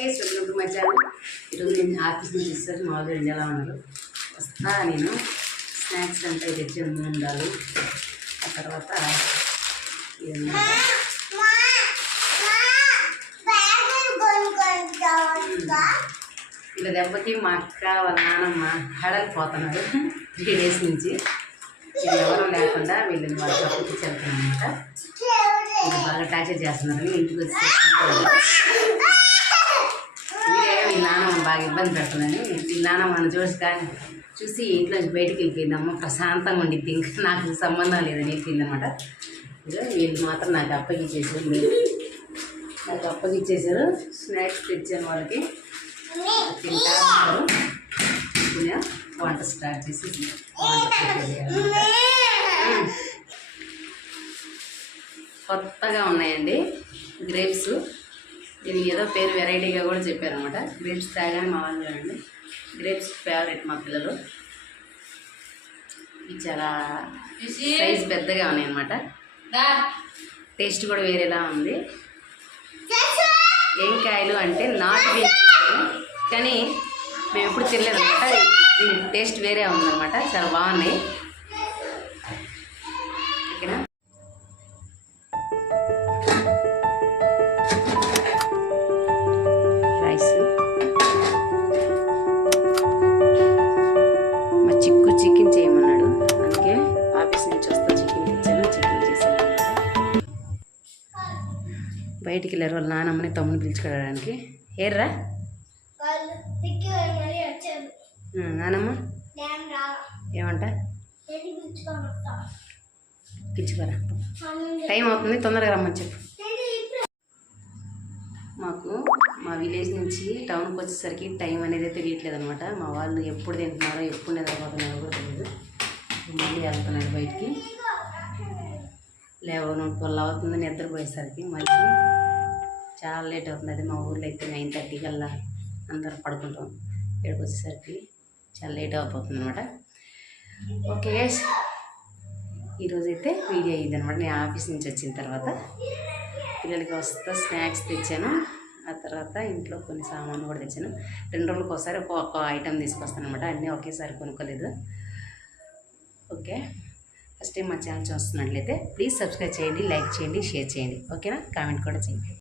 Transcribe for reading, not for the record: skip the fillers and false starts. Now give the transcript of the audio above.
Welcome to my channel. ఈరోజు నేను office నుంచి ఇస్తాను. మామూలుగా రెండు ఎలా ఉన్నారు వస్తా. నేను స్నాక్స్ అంటే తెచ్చి ఉండాలి. ఆ తర్వాత ఇలా దెబ్బకి మా అక్క వాళ్ళ నాన్నమ్మ హడలిపోతున్నారు 3 days నుంచి. ఎవరు లేకుండా వీళ్ళని వాళ్ళ పక్కకి వెళ్తున్నాను అనమాట. బాగా టార్చర్ చేస్తున్నారు. ఇంటికి వచ్చి వీళ్ళ నాన్నమ్మ బాగా ఇబ్బంది పెడుతుందని వీళ్ళ నాన్నమ్మను చూసి ఇంట్లోంచి బయటికి వెళ్ళిపోయిందమ్మ. ప్రశాంతంగా ఉండిద్ది, ఇంకా నాకు సంబంధం లేదని వెళ్ళిపోయిందనమాట. ఇక వీళ్ళు మాత్రం నాకు అప్పగిచ్చేసారు. నాకు అప్పగిచ్చేసారు. స్నాక్స్ తెచ్చాను వాళ్ళకి, తింటా ఉంటారు. వంట స్టార్ట్ చేసి కొత్తగా ఉన్నాయండి గ్రేప్స్. దీనికి ఏదో పేరు వెరైటీగా కూడా చెప్పారనమాట. గ్రేప్స్ తాగానే మా వాళ్ళు చూడండి. గ్రేప్స్ ఫేవరెట్ మా పిల్లలు. ఇవి చాలా సైజ్ పెద్దగా ఉన్నాయి అనమాట. టేస్ట్ కూడా వేరేలా ఉంది. ఏం కాయలు అంటే నాటు వేయించారు, కానీ మేము ఎప్పుడు తినలేదు అనమాట. దీని టేస్ట్ వేరే ఉందన్నమాట. చాలా బాగున్నాయి. ఓకేనా, రైస్ మా చికెన్ చేయమన్నాడు, అందుకే ఆఫీస్ నుంచి వస్తా చికెన్ తెచ్చాను. చికెన్ చేశాను. బయటికి వెళ్ళారు వాళ్ళ నాన్నమ్మని తమ్ముని పిలుచుకోవడానికి. ఏర్రా నానమ్మ ఏమంట పిచ్చుకోరా, టైం అవుతుంది, తొందరగా రమ్మని చెప్పు. మాకు మా విలేజ్ నుంచి టౌన్కి వచ్చేసరికి టైం అనేది తెలియట్లేదు అనమాట. మా వాళ్ళు ఎప్పుడు తింటున్నారో ఎప్పుడు నిద్రపోతున్నారో కూడా తెలియదు. మళ్ళీ వెళ్తున్నారు బయటికి. 11-12 అవుతుంది నిద్రపోయేసరికి. మళ్ళీ చాలా లేట్ అవుతుంది. అది మా ఊర్లో అయితే 9:30 కల్లా అందరూ పడుకుంటాం. ఇక్కడికి వచ్చేసరికి చాలా లేట్ అయిపోతుంది అనమాట. ఓకే గైస్, ఈరోజైతే వీడియో ఇదనమాట. నేను ఆఫీస్ నుంచి వచ్చిన తర్వాత పిల్లలకి వస్తా స్నాక్స్ తెచ్చాను. ఆ తర్వాత ఇంట్లో కొన్ని సామాన్లు కూడా తెచ్చాను. 2 రోజులకు ఒకసారి ఒక్కొక్క ఐటెం తీసుకొస్తాను అనమాట. అన్నీ ఒకేసారి కొనుక్కోలేదు. ఓకే, ఫస్ట్ టైం మా ఛానల్ చూస్తున్నట్లయితే ప్లీజ్ సబ్స్క్రైబ్ చేయండి, లైక్ చేయండి, షేర్ చేయండి. ఓకేనా, కామెంట్ కూడా చేయండి.